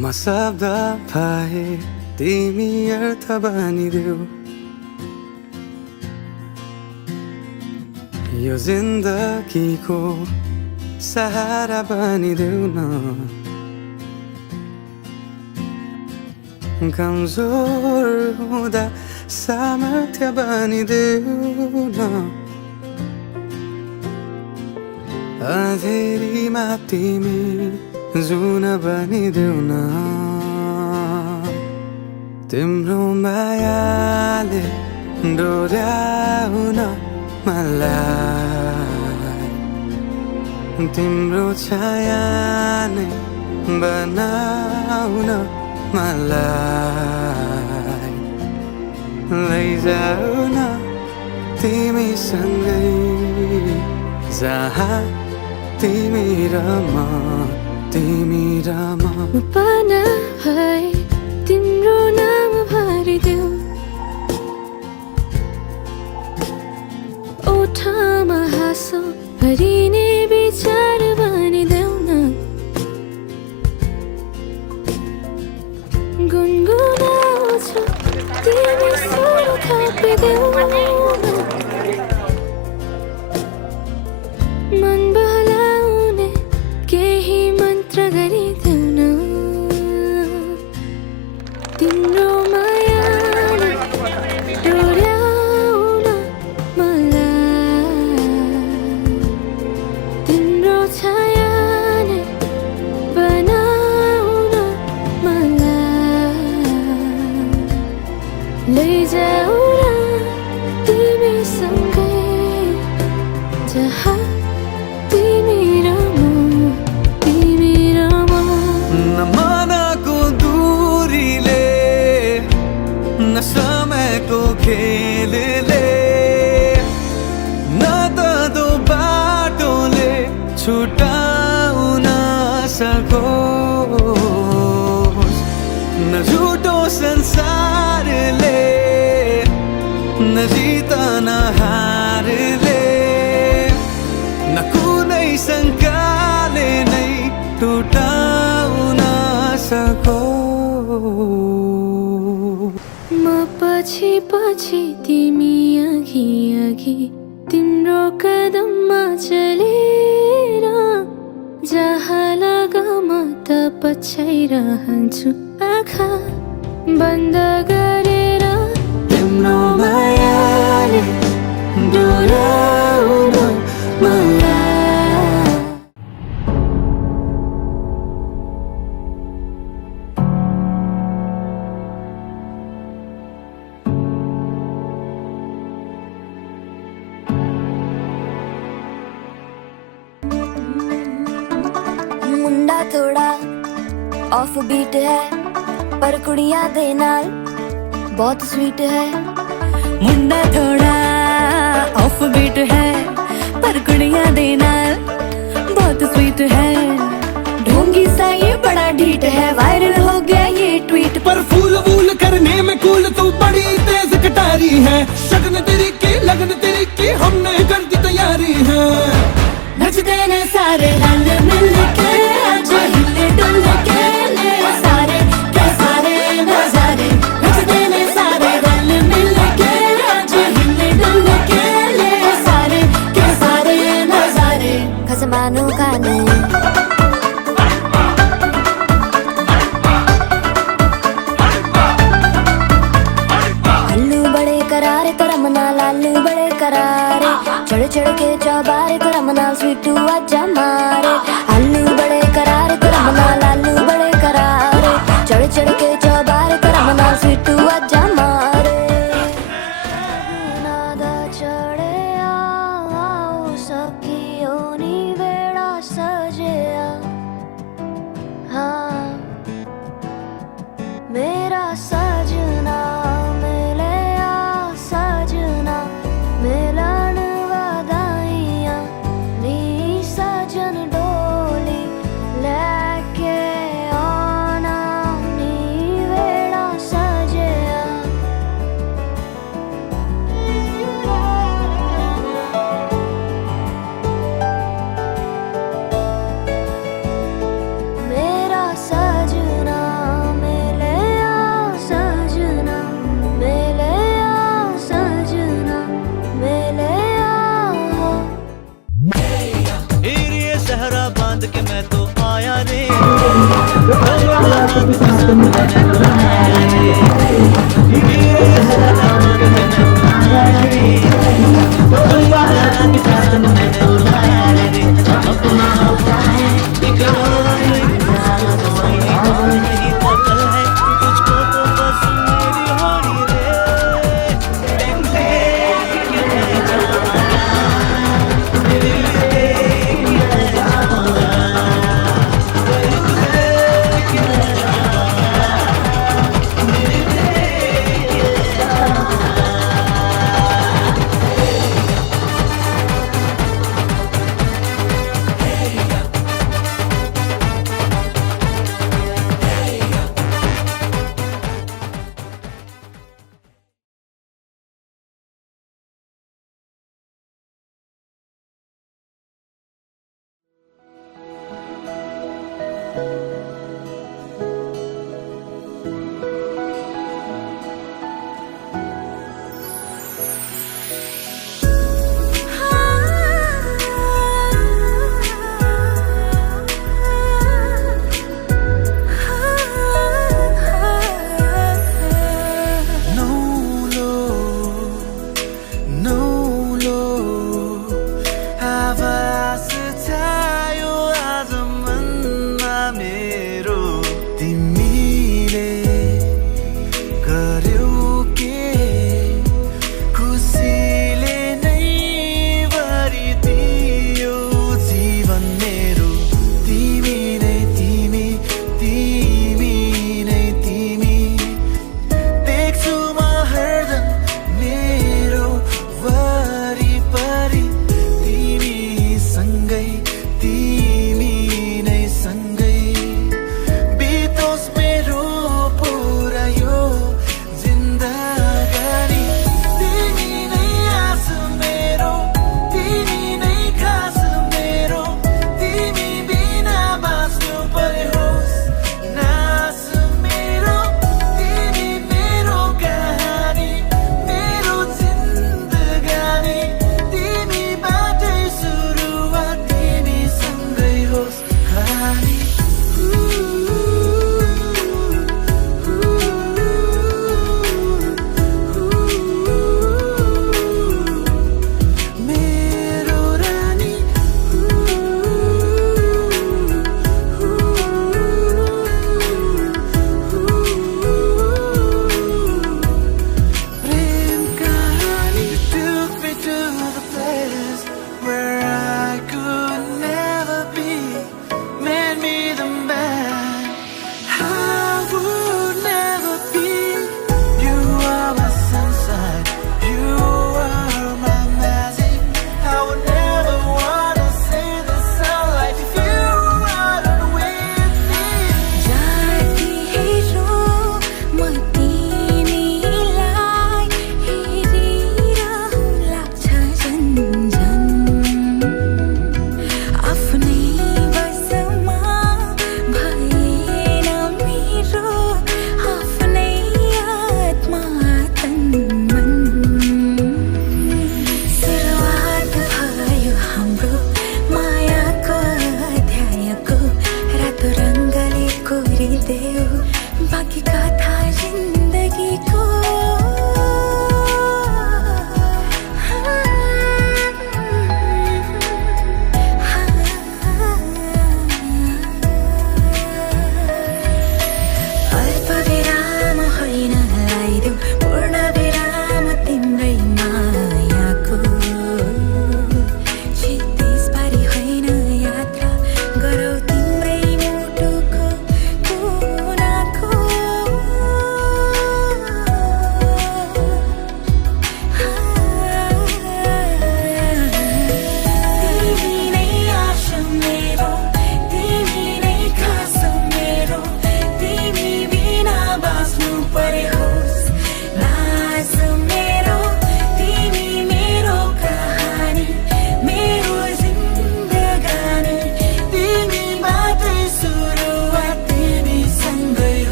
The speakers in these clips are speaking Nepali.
म शब्द भए तिमी अर्थ बनिदेऊ यो जिन्दगीको सहारा बनिदेऊ न कमजोर हुँदा सामर्थ्य बनिदेऊ न अँधेरीमा तिमी जुन बनिदेऊ न तिम्रो मायाले डोर्याउन मलाई तिम्रो छाया नै बनाउन मलाई लैजाऊ न तिमीसँगै जहाँ तिमी र म पाना भए तिम्रो नाम भरिदेऊ ओठमा हाँसो भरिने विचार बनिदेऊ न गुनगुनाउँछु तिमी सुर थपिदेऊ मन बहलाउने केही मन्त्र गरिदेऊ न तिम्रो मायाले डोर्याउन मलाई तिम्रो छाया नै बनाउन मलाई लैजाऊ न तिमीसँगै जहाँ तिमी र म नमनको दूरीले न समयको खेलले न त दो बाटोले छुटाउन सकोस् न झुटो संसारले न जितन हारले न कुनै शङ्काले नै टुटाउन सको म पछि पछि तिमी अघि अघि तिम्रो कदममा चलेर जहाँ लग म त पछ्याइरहन्छु आँखा बन्द गरेर तिम्रो मायाले डोर्याउन मलाई मुंडा थोड़ा ऑफ बीट है पर कुड़ियां दे नाल बहुत स्वीट है मुंडा थोड़ा ऑफ बीट है पर कुड़ियां दे नाल बहुत स्वीट है ढोंगी सा ये बड़ा ढीठ है वायरल हो गया ये ट्वीट पर फूल वूल करने में कूल तू बड़ी तेज कटारी है शगन तेरी की लगन तेरी की हमने कर दी तैयारी है नचते ने सारे रंग मिल के आज हिले डुल के ले सारे के सारे नजारे नचते ने सारे रंग मिल के आज हिले डुल के ले सारे के सारे नजारे खसमानू खाने आलू बड़े करारे तेरा मना लालू बड़े करारे चढ़ चढ़ के चौबारे तेरा मना स्वीटू आजा मारे आलू बड़े करारे तेरा मना लालू बड़े करारे चढ़ चढ़ के चौबारे तेरा मना स्वीटू आजा मारे नादा चढ़े आओ सखी ओनी वेड़ा सजे हाँ मेरा सजना मिले आ सजना मिलन वादाइयां नी सजन डोली लेके आना नी वेड़ा सजया मेरा सजना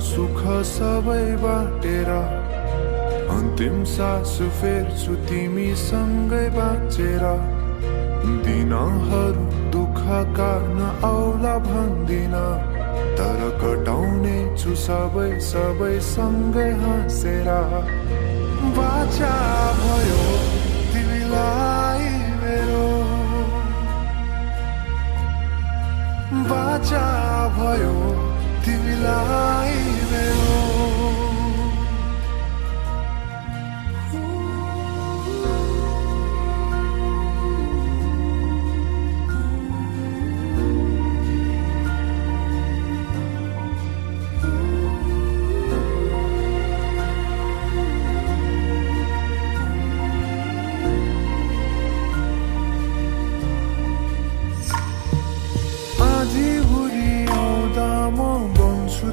सुख सबै बाटेर अन्तिम सास फेर्छु तिमीसँगै बाँचेर दिनहरू दुःखका नआउला भन्दिन तर कटाउने छु सबै सँगै हाँसेर बाचा भयो तिमीलाई मेरो बाचा भयो तिमीलाई मेरो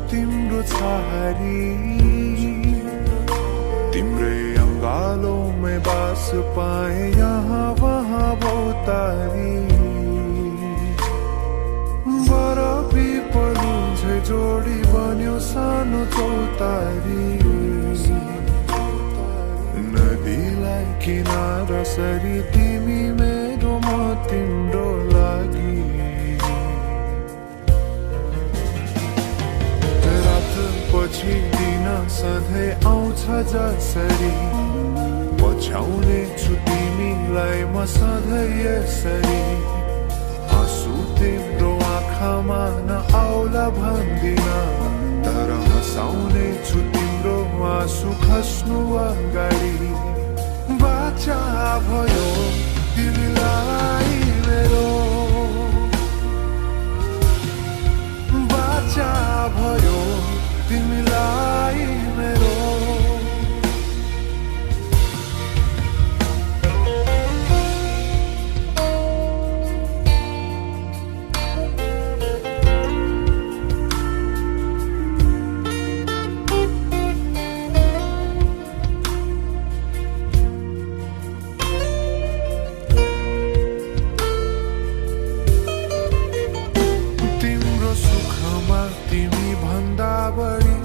तिम्रो छहारी तिम्रै अङ्गालोमै बास पाए यहाँ वहाँ भौतारी बर पिपलु झै जोडी बन्यो सानो चौतारी नदीलाई किनारा सरी तिमी मेरो म तिम्रो लागि पछि दिन सधैँ आउँछ जसरी पछ्याउने छु तिमीलाई म सधैँ यसरी आँसु तिम्रो आँखामा नआउला भन्दिन तर हँसाउने छु तिम्रो आँसु खस्नु अगाडि बाचा भयो तिमीलाई मेरो बाचा भयो तिमीलाई मेरो तिम्रो सुखमा तिमी भन्दा बढी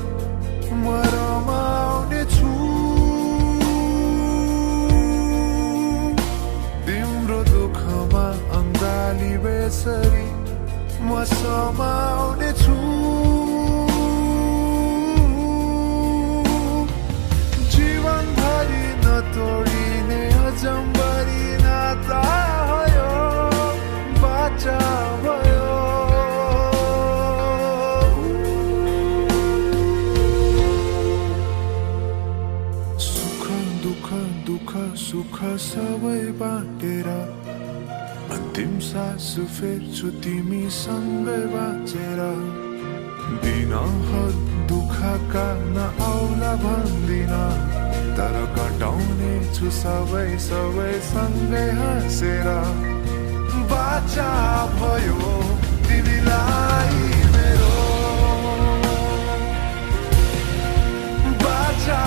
म रमाउने छु तिम्रो दुःखमा अङ्गाली बेसरी म समाउने छु जीवनभरि नतोडिने अजम्बरी नाता भयो बाचा भयो सुख सबै बाटेर अन्तिम सास फेर्छु तिमीसँगै बाँचेर दिनहरू दुःखका नआउला भन्दिन तर कटाउने छु सबै सँगै हाँसेर बाचा भयो तिमीलाई मेरो बाचा